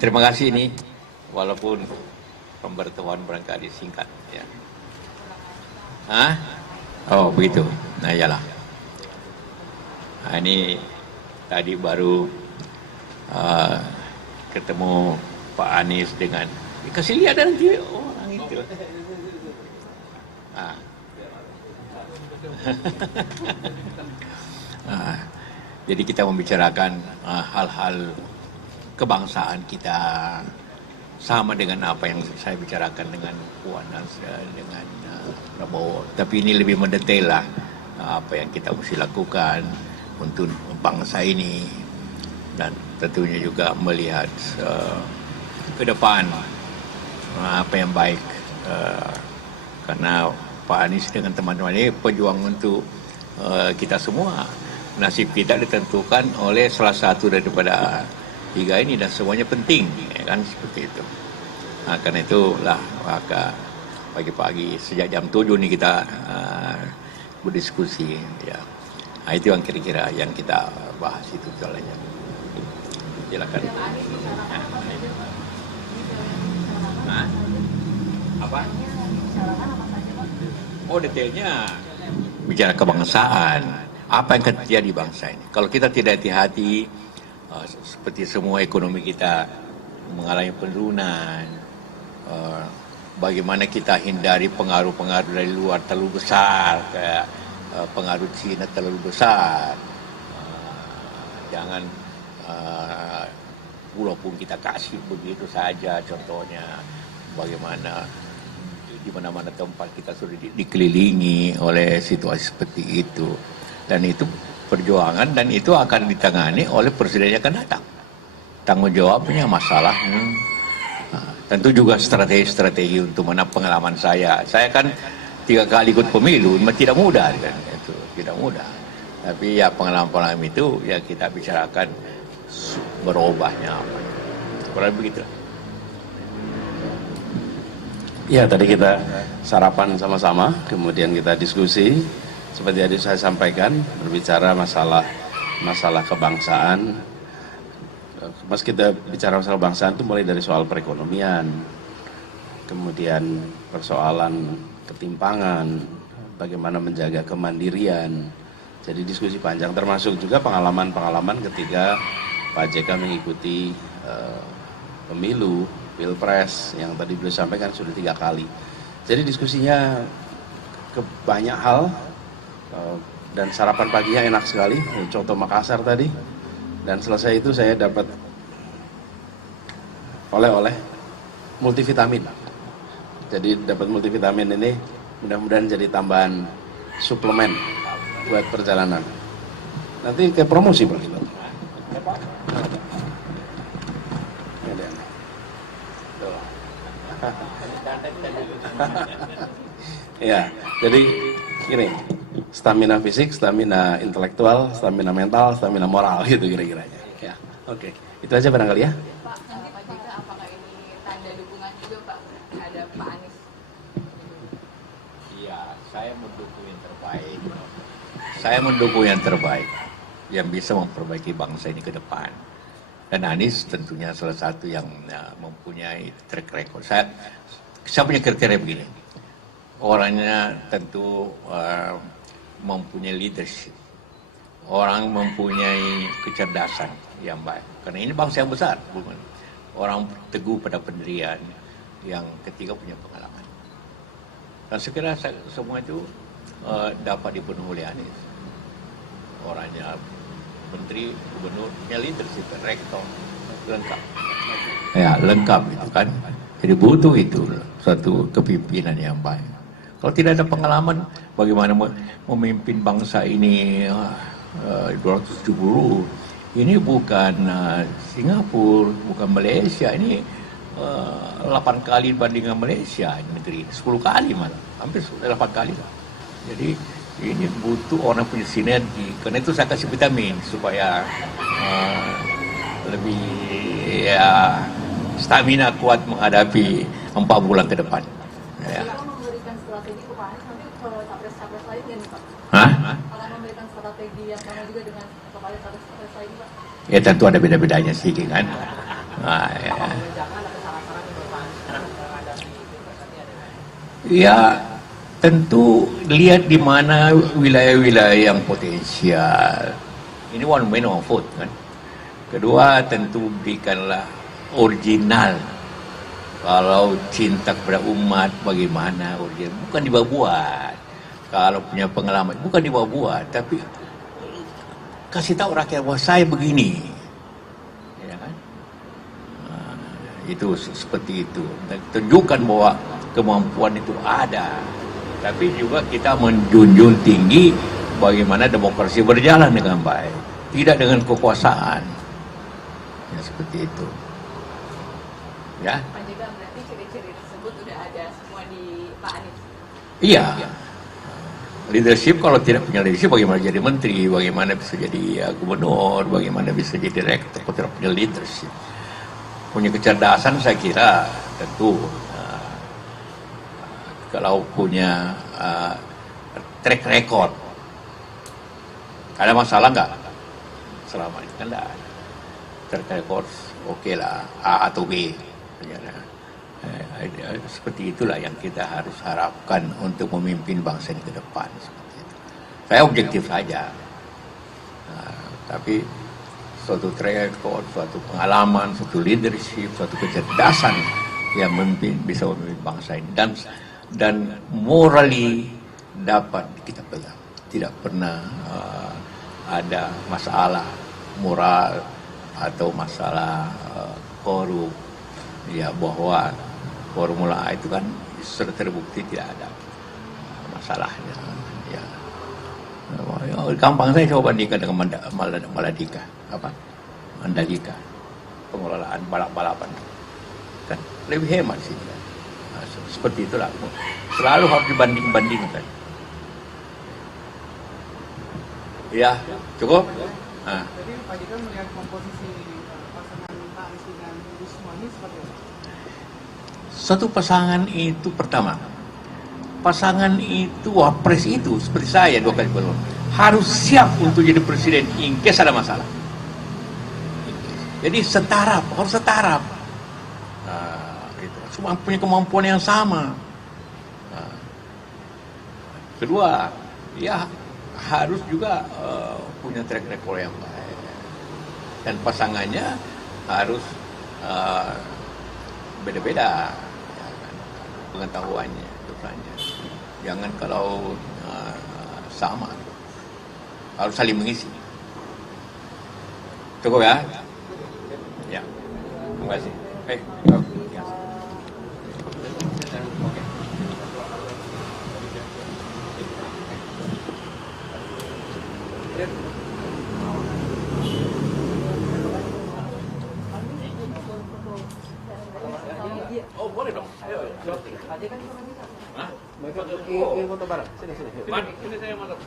terima kasih ini, walaupun pemberitahuan barangkali singkat. Ya. Hah? Oh begitu. Nah iyalah. Nah, ini tadi baru ketemu Pak Anies dengan kasih lihat nanti orang itu. Jadi kita membicarakan hal-hal kebangsaan kita sama dengan apa yang saya bicarakan dengan Puan dan dengan Prabowo. Tapi ini lebih mendetail lah apa yang kita mesti lakukan untuk bangsa ini dan tentunya juga melihat ke depan apa yang baik karena Pak Anies dengan teman-teman ini pejuang untuk kita semua. Nasib kita ditentukan oleh salah satu daripada tiga ini dan semuanya penting, ya kan, seperti itu. Nah, karena itulah maka pagi-pagi sejak jam 7 nih kita berdiskusi, ya. Nah, itu yang kira-kira yang kita bahas itu soalnya. Silakan. Nah, apa? Oh, detailnya bicara kebangsaan. Apa yang terjadi di bangsa ini? Kalau kita tidak hati-hati, seperti semua ekonomi kita mengalami penurunan, bagaimana kita hindari pengaruh-pengaruh dari luar terlalu besar, kayak pengaruh Cina terlalu besar, jangan walaupun kita kasih begitu saja, contohnya bagaimana di mana-mana tempat kita sudah dikelilingi oleh situasi seperti itu. Dan itu perjuangan dan itu akan ditangani oleh presiden yang akan datang. Tanggung jawabnya masalah. Tentu juga strategi untuk menang pengalaman saya. Saya kan 3 kali ikut pemilu, tidak mudah kan. Itu tidak mudah. Tapi ya pengalaman-pengalaman itu ya kita bicarakan berubahnya apa. Kurang begitu. Ya, tadi kita sarapan sama-sama, kemudian kita diskusi. Seperti tadi saya sampaikan, berbicara masalah kebangsaan. Mas kita bicara masalah kebangsaan itu mulai dari soal perekonomian, kemudian persoalan ketimpangan, bagaimana menjaga kemandirian. Jadi diskusi panjang, termasuk juga pengalaman-pengalaman ketika Pak JK mengikuti pemilu, pilpres, yang tadi beliau sampaikan sudah 3 kali. Jadi diskusinya ke banyak hal. Dan sarapan paginya enak sekali, contoh Makassar tadi. Dan selesai itu saya dapat oleh-oleh multivitamin. Jadi dapat multivitamin ini mudah-mudahan jadi tambahan suplemen buat perjalanan. Nanti ke promosi Pak. Ya, jadi gini, stamina fisik, stamina intelektual, stamina mental, stamina moral gitu kira-kiranya. Ya, oke. Itu aja barangkali ya. Pak, Pak JK, apakah ini tanda dukungan juga Pak terhadap Pak Anies? Iya, saya mendukung yang terbaik. Saya mendukung yang terbaik yang bisa memperbaiki bangsa ini ke depan. Dan Anies tentunya salah satu yang mempunyai track record. Saya punya kriteria begini. Orangnya tentu mempunyai leadership, orang mempunyai kecerdasan yang baik. Karena ini bangsa yang besar, bukan orang teguh pada pendirian, yang ketiga punya pengalaman. Dan sekiranya semua itu dapat dipenuhi oleh Anies. Orangnya menteri, gubernur, punya leadership, rektor, lengkap. Ya lengkap itu kan. Jadi butuh itu satu kepimpinan yang baik. Kalau tidak ada pengalaman, bagaimana memimpin bangsa ini 270? Ini bukan Singapura, bukan Malaysia. Ini 8 kali bandingan Malaysia negeri, 10 kali malah, hampir 8 kali. Jadi ini butuh orang punya sinergi. Karena itu saya kasih vitamin supaya lebih ya stamina kuat menghadapi 4 bulan ke depan. Ya. Strategi ke Pak Anies nanti kalau capres-capres lain nih Pak? Hah? Akan memberikan strategi yang sama juga dengan kepada capres-capres lain Pak? Ya tentu ada beda-bedanya sih kan. Nah, ya. kebijakan atau saran-saran yang Bapak menghadapi pilpres nanti ada? Ya, tentu lihat di mana wilayah-wilayah yang potensial. Ini one man one vote kan. Kedua, tentu berikanlah original. Kalau cinta kepada umat, bagaimana original? Bukan dibuat. Kalau punya pengalaman, bukan dibuat, tapi kasih tahu rakyat bahwa saya begini. Ya kan? Itu seperti itu. Dan tunjukkan bahwa kemampuan itu ada. Tapi juga kita menjunjung tinggi bagaimana demokrasi berjalan dengan baik. Tidak dengan kekuasaan. Ya, seperti itu. Ya. Pak JK, berarti ciri-ciri tersebut sudah ada semua di Pak Anies. Iya. Leadership, kalau tidak punya leadership, bagaimana jadi menteri, bagaimana bisa jadi gubernur, bagaimana bisa jadi rektor, kalau tidak punya leadership. Punya kecerdasan, saya kira tentu. Kalau punya track record, ada masalah nggak? Selama ini kan nggak ada. Track record, oke lah, A atau B. Seperti itulah yang kita harus harapkan untuk memimpin bangsa ini ke depan. Seperti itu. Saya objektif saja, tapi suatu track record, suatu pengalaman, suatu leadership, suatu kecerdasan yang bisa memimpin bangsa ini dan morally dapat kita pegang. Tidak pernah ada masalah moral atau masalah korup. Ya, bahwa Formula A itu kan sudah terbukti tidak ada masalahnya. Ya. Gampang saya coba bandingkan dengan Mandalika, Mandalika, pengelolaan balap-balapan kan lebih hemat sih. Nah, seperti itulah. Selalu harus dibanding-bandingkan. Ya, cukup. Nah. Jadi Pak JK melihat komposisi pasangan Pak Anies dengan Gus Muhaimin seperti apa? Satu pasangan itu pertama, pasangan itu wapres itu seperti saya 2 kali belum harus siap untuk jadi presiden in case ada masalah. Jadi harus setarap. Itu. Semua punya kemampuan yang sama. Kedua, ya harus juga punya track record yang baik. Dan pasangannya harus beda-beda pengetahuannya, dosanya. Jangan kalau sama, harus saling mengisi. Cukup ya? Ya, terima kasih. Ya. Oh, boleh dong. Ayo. Pak JK kan juga bisa. Hah? Mereka foto bareng. Sini. Ini saya masuk.